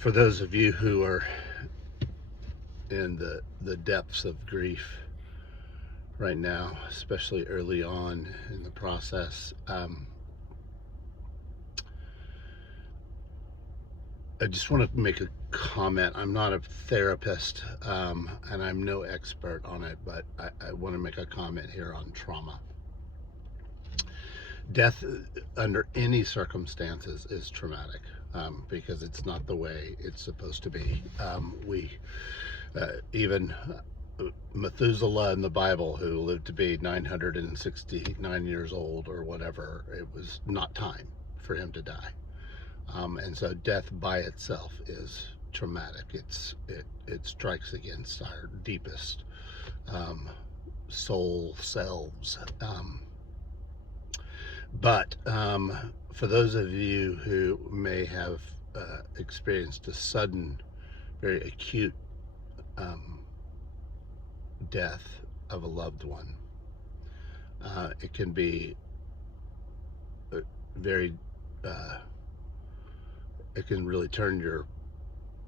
For those of you who are in the depths of grief right now, especially early on in the process, I just want to make a comment. I'm not a therapist, and I'm no expert on it, but I want to make a comment here on trauma. Death, under any circumstances, is traumatic, because it's not the way it's supposed to be. Even Methuselah in the Bible, who lived to be 969 years old or whatever, it was not time for him to die. And so death by itself is traumatic. It strikes against our deepest soul selves. But for those of you who may have experienced a sudden, very acute death of a loved one, it can be very, it can really turn your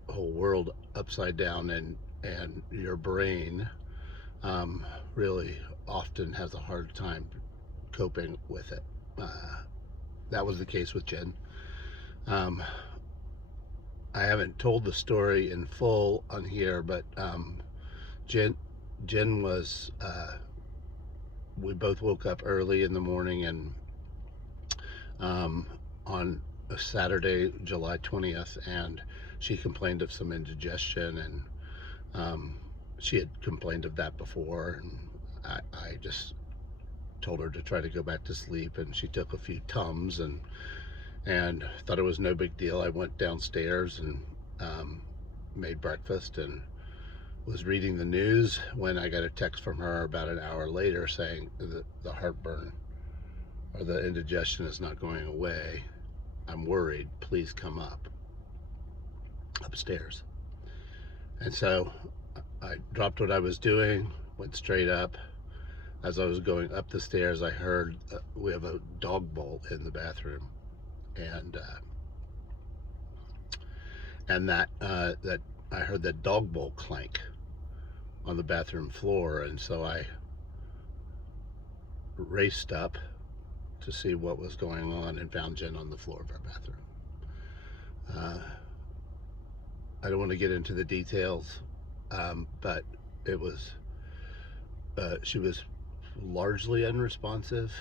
whole world upside down, and your brain really often has a hard time coping with it. That was the case with Jen. Um, I haven't told the story in full on here, but Jen was. We both woke up early in the morning, and on a Saturday, July 20th, and she complained of some indigestion, and she had complained of that before, and I just told her to try to go back to sleep, and she took a few Tums and thought it was no big deal. I went downstairs and made breakfast and was reading the news when I got a text from her about an hour later saying that the heartburn or the indigestion is not going away. I'm worried. Please come upstairs. And so I dropped what I was doing, went straight up. As I was going up the stairs, I heard we have a dog bowl in the bathroom, and that I heard that dog bowl clank on the bathroom floor, and so I raced up to see what was going on and found Jen on the floor of our bathroom. I don't want to get into the details, but it was she was largely unresponsive,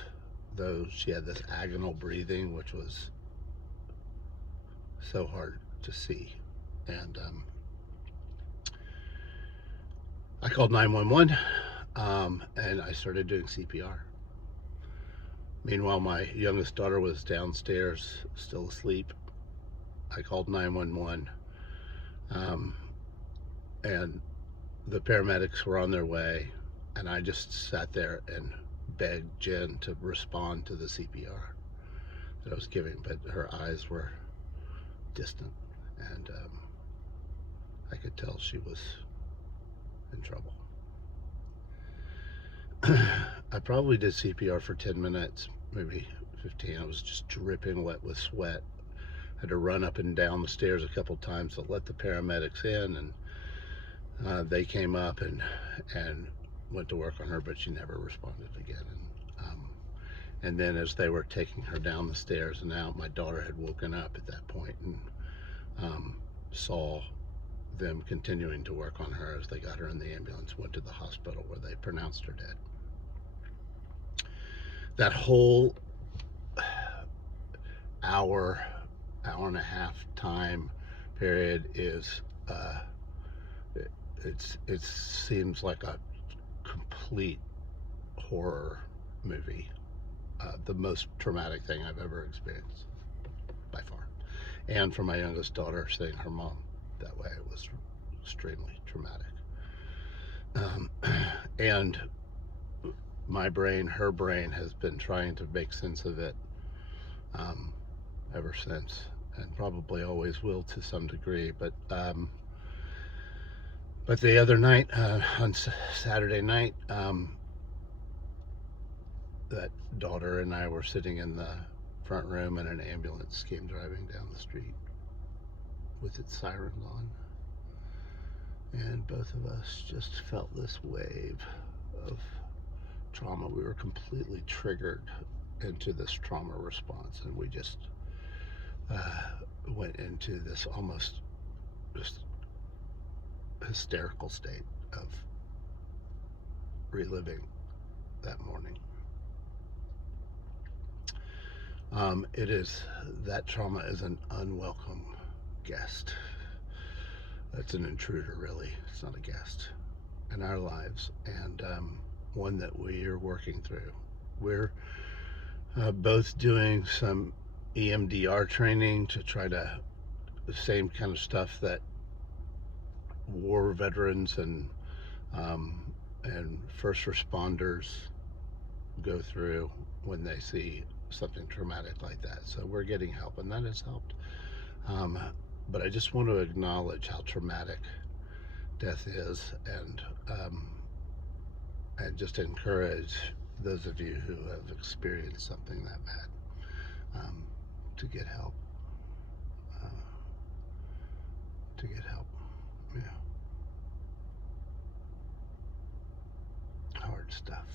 though she had this agonal breathing, which was so hard to see. And I called 911, and I started doing CPR. Meanwhile, my youngest daughter was downstairs, still asleep. I called 911, and the paramedics were on their way, and I just sat there and begged Jen to respond to the CPR that I was giving, but her eyes were distant, and I could tell she was in trouble. I probably did CPR for 10 minutes, maybe 15. I was just dripping wet with sweat. I had to run up and down the stairs a couple times to let the paramedics in, and they came up and went to work on her, but she never responded again. And then as they were taking her down the stairs and out, my daughter had woken up at that point and saw them continuing to work on her as they got her in the ambulance, went to the hospital where they pronounced her dead. That whole hour and a half time period is it seems like a complete horror movie. The most traumatic thing I've ever experienced, by far. And for my youngest daughter, seeing her mom that way, it was extremely traumatic. And my brain, her brain, has been trying to make sense of it ever since, and probably always will to some degree. But the other night, on Saturday night, that daughter and I were sitting in the front room, and an ambulance came driving down the street. with its sirens on. And both of us just felt this wave of trauma. We were completely triggered into this trauma response, and we just went into this almost just hysterical state of reliving that morning. That trauma is an unwelcome guest. It's an intruder, really. It's not a guest in our lives, and one that we are working through. We're both doing some EMDR training to try to the same kind of stuff that war veterans and first responders go through when they see something traumatic like that. So we're getting help, and that has helped. But I just want to acknowledge how traumatic death is, and just encourage those of you who have experienced something that bad to get help. To get help. Yeah. Hard stuff.